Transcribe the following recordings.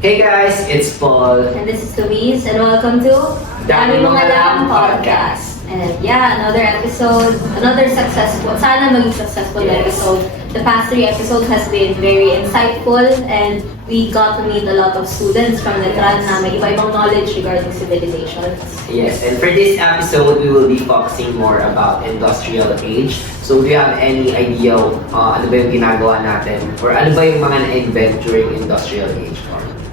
Hey guys, it's Paul. And this is Louise, and welcome to Dami Mga Alam Podcast. And yeah, another episode, another successful, sana maging successful episode. The past 3 episodes has been very insightful, and we got to meet a lot of students from Letran na may iba-ibang knowledge regarding civilization. Yes, and for this episode, we will be focusing more about industrial age. So, do you have any idea ano ba yung ginagawa natin? Or ano ba yung mga na-invent during industrial age?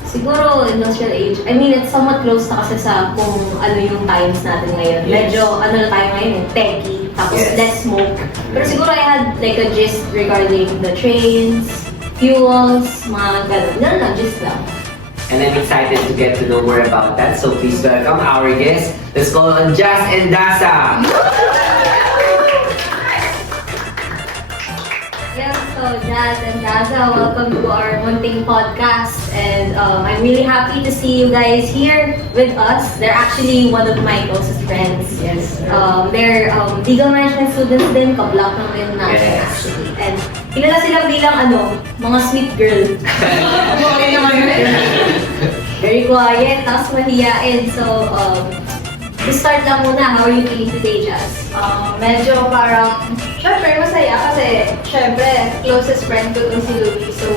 Siguro, industrial age, I mean, it's somewhat close na kasi sa kung ano yung times natin ngayon. Yes. Medyo, ano na tayo ngayon, techy, tapos Yes. less smoke. Pero siguro I had like a gist regarding the trains, fuels, mga ganun. Ganun lang, gist lang. And I'm excited to get to know more about that. So, please welcome our guest. Let's call on Jazz and Dasa. Yeah, so Jazz and Daza, welcome to our Munting podcast. And I'm really happy to see you guys here with us. They're actually one of my closest friends. Yes. They're legal management students din, ka-block namin natin Yes. actually. And kilala sila bilang mga sweet girl. Very quiet, tapos mahiyain. So, to start lang muna, how are you feeling today, Jazz? Medyo parang, syempre masaya kasi syempre closest friend ko to si Louie, so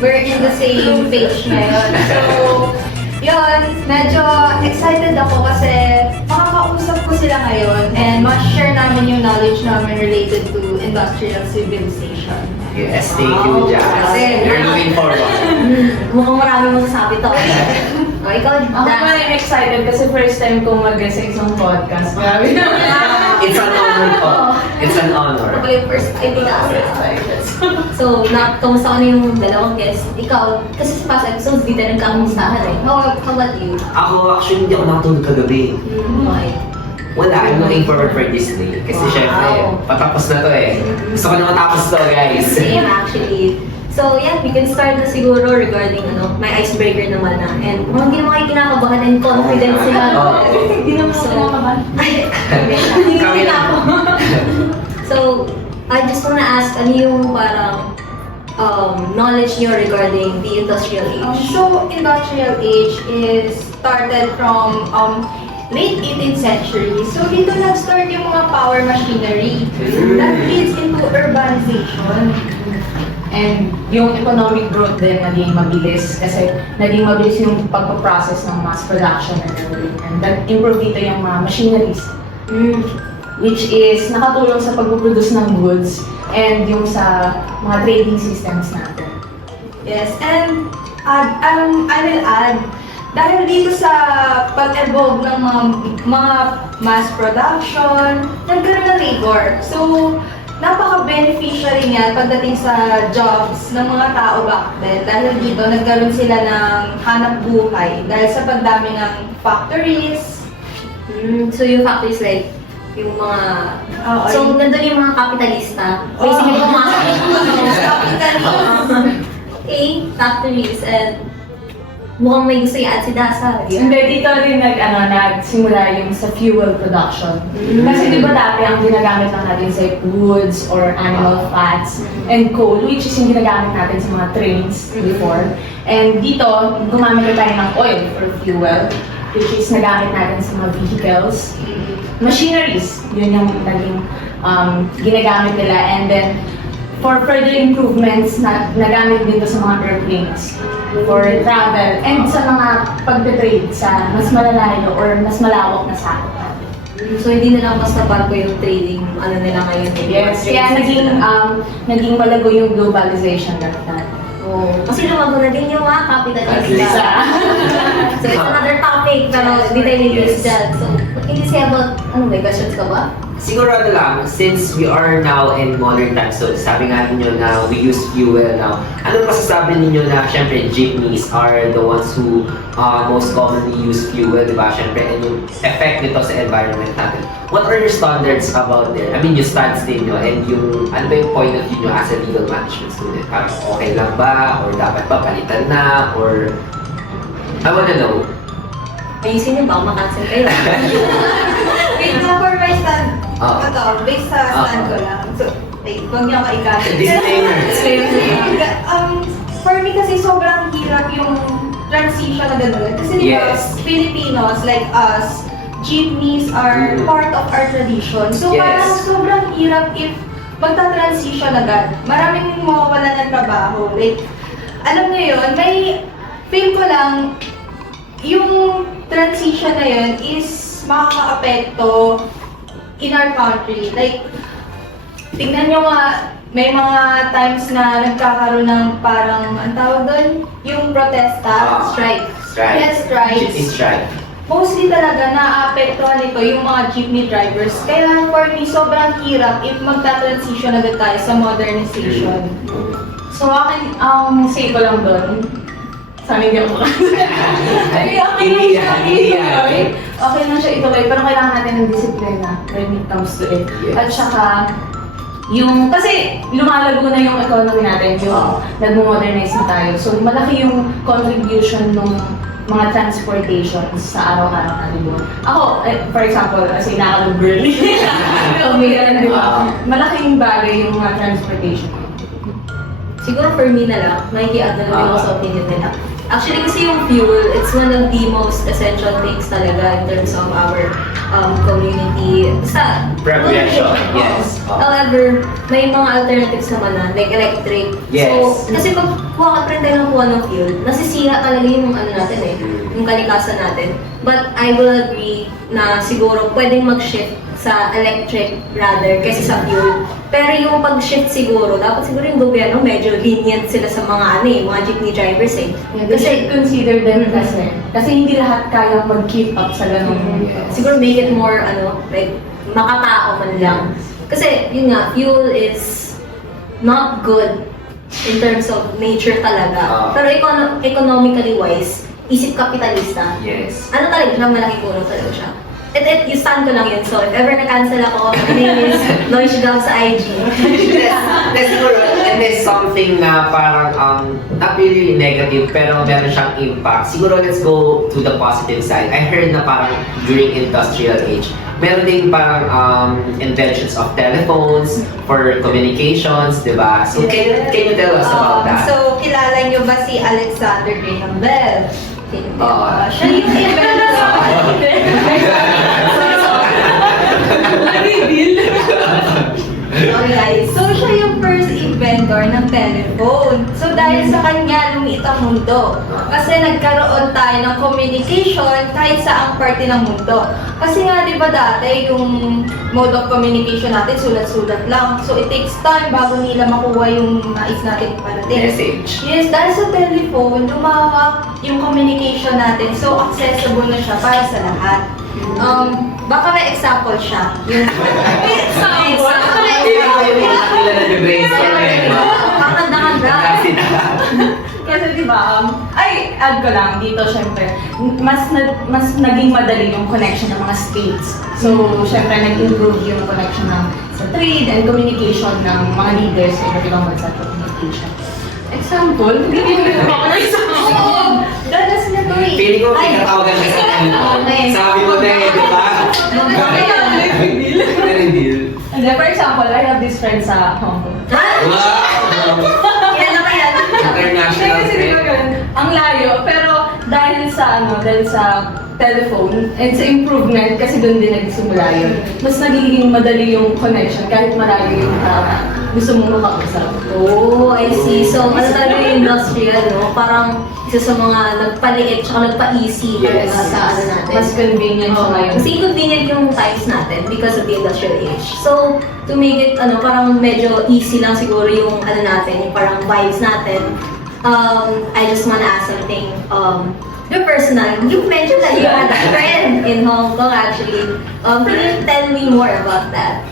we're in the same page ngayon. So, yun, medyo excited ako kasi makakausap ko sila ngayon and ma-share namin yung knowledge namin related to industrial civilization. Yes, thank you, Jazz. Kasi- We're looking forward. Mukhang marami mong sabi to. O, ikaw, Ako Jazz. pa rin excited kasi first time kong mag-guest sa isang podcast. Grabe naman. It's an honor po. It's an honor. Ako yung first time So, kamusta ko na yung dalawang guests? Ikaw, kasi sa past episodes, di tayo nagkakamustahan eh. How about you? Ako, actually, hindi ako nakatulog kagabi. Okay. Wala, I'm looking forward for this day. Kasi Wow. syempre, patapos na to eh. Gusto ko na matapos to, guys. Same actually. So yeah, we can start na siguro regarding may icebreaker naman na. And kung hindi naman kayo kinakabahan and confident sila. Oo. Hindi naman ako kinakabahan. Kami lang. So, I just wanna ask, ano yung parang knowledge nyo regarding the industrial age? So, industrial age is started from late 18th century. So, dito nag-start yung mga power machinery that leads into urbanization. And yung economic growth din naging mabilis kasi naging mabilis yung pagpaprocess ng mass production and everything. And that improved dito yung mga machineries, which is nakatulong sa pagpuproduce ng goods and yung sa mga trading systems natin. Yes, and I will add, dahil dito sa pag-evolve ng mga mass production, nagkaroon ng labor. So, napaka-beneficiary niya pagdating sa jobs ng mga tao back then. Dahil dito, nagkaroon sila ng hanap buhay dahil sa pagdami ng factories. So yung factories like, yung mga... Oo, so, nandun yung mga kapitalista. Basically, pumasok factories and mukhang may gusto i-add si Dasa. Hindi, dito rin nagsimula yung sa fuel production. Kasi di ba dati ang ginagamit lang natin sa woods or animal fats and coal, which is yung ginagamit natin sa mga trains before. And dito, gumamit na tayo ng oil for fuel, which is nagamit natin sa mga vehicles. Machineries, yun yung naging ginagamit nila. And then, for further improvements, nagamit dito sa mga airplanes for travel and sa mga pagte-trade sa mas malalayo or mas malawak na sakop natin. So hindi na lang basta barko yung trading nila ngayon. Yes, kaya naging malago yung globalization natin. Oh, kasi lumago na din yung mga At least, kapitalista. So it's another topic, pero hindi tayo nililis dyan. So, what can you say about, may questions ka ba? Siguro lang, since we are now in modern times, so sabi nga ninyo na we use fuel now, ano masasabi ninyo na, syempre, jeepneys are the ones who most commonly use fuel, di ba? Syempre, and yung effect nito sa environment natin. What are your standards about there? I mean, yung stance ninyo and yung, ano ba yung point of view nyo as a legal management student? Parang okay lang ba? Or dapat ba palitan na? Or, I wanna know. Ayusin niyo ba? Makancel kayo. Wait, no, for my stand, Ah. based sa stand ko lang. So, huwag niyo ako ikatin. Disclaimer. For me kasi sobrang hirap yung transition na gano'n. Kasi di ba, Yes. Filipinos like us, jeepneys are part of our tradition. So Yes. parang sobrang hirap if magta-transition agad. Maraming mawawala ng trabaho. Like, alam niyo yun, may feel ko lang, yung transition na yun is makaka-apekto in our country. Like, tingnan nyo nga, may mga times na nagkakaroon ng parang, ang tawag doon, yung protesta, strike. Strike. Yes, strike. Jeepney strike. Mostly talaga naapektuhan nito yung mga jeepney drivers. Kaya for me, sobrang hirap if magta-transition agad tayo sa modernization. So akin, say ko lang doon, sana hindi ako Ay, Hindi yan, hindi yan. Okay lang siya ituloy, pero kailangan natin ng disiplina when it comes to it. Yes. At saka, yung, kasi lumalago na yung economy natin, yung nagmo-modernize na tayo. So malaki yung contribution ng mga transportations sa araw-araw natin doon. Ako, for example, as a Nakalog girl, di ba? Malaking bagay yung mga transportation. Siguro for me na lang, makikiadd na lang ako sa opinion nila. Actually, kasi yung fuel, it's one of the most essential things talaga in terms of our community. Sa Preparation, yes. However, may mga alternatives naman na, like electric. Yes. So, kasi pag kuha ka pa rin tayo ng kuha ng fuel, nasisira talaga yung ano natin yung kalikasan natin. But I will agree na siguro pwedeng mag-shift sa electric rather kaysa sa fuel. Pero yung pag-shift siguro, dapat siguro yung gobyerno medyo lenient sila sa mga mga jeepney drivers They should consider them kasi hindi lahat kayang mag-keep up sa ganun. Siguro make it more, like, makatao man lang. Kasi, yun nga, fuel is not good in terms of nature talaga. Pero economically wise, isip kapitalista. Yes. Ano talaga siya, malaking tulong talaga siya. Yung stand ko lang yun. So, if ever na-cancel ako, my name is Loish Gab sa IG. That's siguro, and there's something na parang, not really negative, pero meron siyang impact. Siguro, let's go to the positive side. I heard na parang during industrial age, meron din parang inventions of telephones for communications, di ba? So, can you tell us about that? So, kilala nyo ba si Alexander Graham Bell? Siya yung Okay, so siya yung first inventor ng telephone. So dahil sa kanya, lumiit ang mundo. Kasi nagkaroon tayo ng communication kahit saang parte ng mundo. Kasi nga, di ba dati, yung mode of communication natin, sulat-sulat lang. So it takes time bago nila makuha yung nais natin parating. Message. Yes, dahil sa telephone, lumawak yung communication natin. So accessible na siya para sa lahat. Baka may example siya. May example? Kasi di ba, ay, add ko lang dito, syempre, mas naging madali yung connection ng mga states. So, syempre, nag-improve yung connection sa trade and communication ng mga leaders sa iba't ibang bansa communication. Example, hindi din ako na Oo! Danas na to eh. Feeling ko, may katawagan ka sa Okay. Sabi mo na di ba? Reveal. And then, for example, I have this friend sa Hong Kong. Wow! Yan na kaya. International Kasi di ba friend. ganun? Ang layo, pero dahil sa telephone and sa improvement, kasi doon din nagsimula yun, mas nagiging madali yung connection kahit malayo yung gusto mong makausap. Oh, I see. So, ano talaga yung industrial, no? Parang isa sa mga nagpaliit tsaka nagpa-easy Yes. talaga sa ano natin. Mas convenient siya ngayon. Mas inconvenient yung times natin because of the industrial age. So, to make it, parang medyo easy lang siguro yung natin, yung parang vibes natin. I just wanna ask something. Your personal, you mentioned that you had a friend in Hong Kong actually. Can you tell me more about that?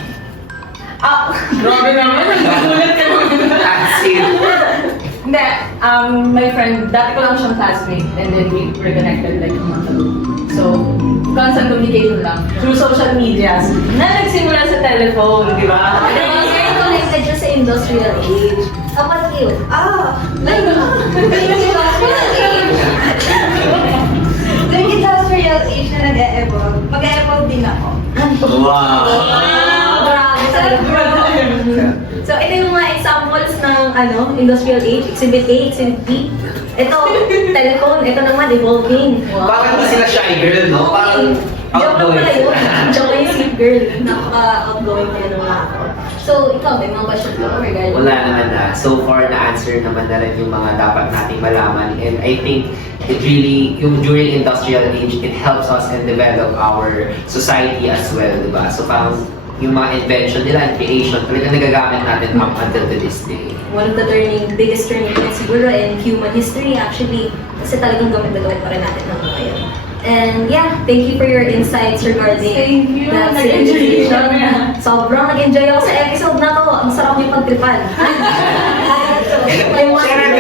Grabe naman, nagulat ka naman. As in, Hindi, my friend, dati ko lang siyang classmate and then we reconnected like a month ago. So, constant communication lang through social media na nagsimula sa telephone, di ba? Very connected siya sa industrial age. How about you? Like industrial age na nag-e-evolve, mag-e-evolve din ako. wow! Grabe talaga. So, ito yung mga examples ng industrial age, exhibit A, exhibit B. Ito, telephone, ito naman, evolving. Parang hindi sila shy girl, no? Parang Joke lang pala yun. outgoing. Joke lang yung sweet girl. Napaka-outgoing na nung ako. So, ikaw, may mga questions ka regarding? Wala naman na. So far, na-answer naman na rin yung mga dapat nating malaman. And I think it really, yung during industrial age, it helps us and develop our society as well, di ba? So parang yung mga invention nila and creation, talaga nagagamit natin up until to this day. One of the biggest turning points siguro in human history actually, kasi talagang gamit na gamit pa rin natin hanggang ngayon. And yeah, thank you for your insights regarding Thank you. that Nag-enjoy civilization. kami. Sobrang nag-enjoy ako sa episode na to. Ang sarap yung pagtripan. Siyempre,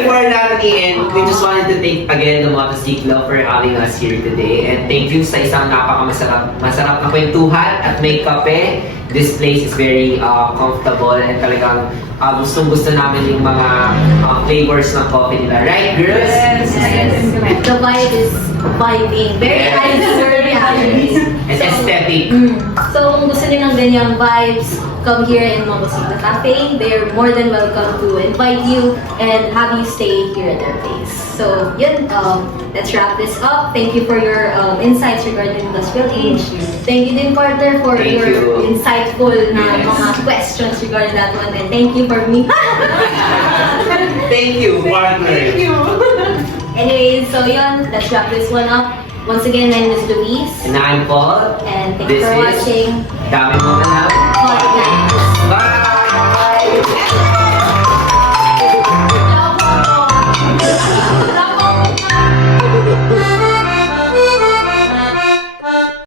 before natin i-end, we just wanted to thank again the Motosiklo for having us here today. And thank you sa isang masarap na kwentuhan at may kape. This place is very comfortable and talagang gustong-gusto namin yung mga flavors ng coffee nila. Right, girls? Yes. The vibe is vibing. Very Yes. Iris. And aesthetic. So, kung gusto niyo ng ganyang vibes, come here in Motosiklo Cafe. They're more than welcome to invite you and have you stay here at their place. So, yun, let's wrap this up. Thank you for your insights regarding industrial age. Thank you din, Porter, for Thank your you. insightful na Yes. mga questions regarding that one. And thank you for me. Thank you, partner. Thank you. Anyways, so yun, let's wrap this one up. Once again, my name is Louise. And I'm Paul. And thank you This for is watching. Dami Muna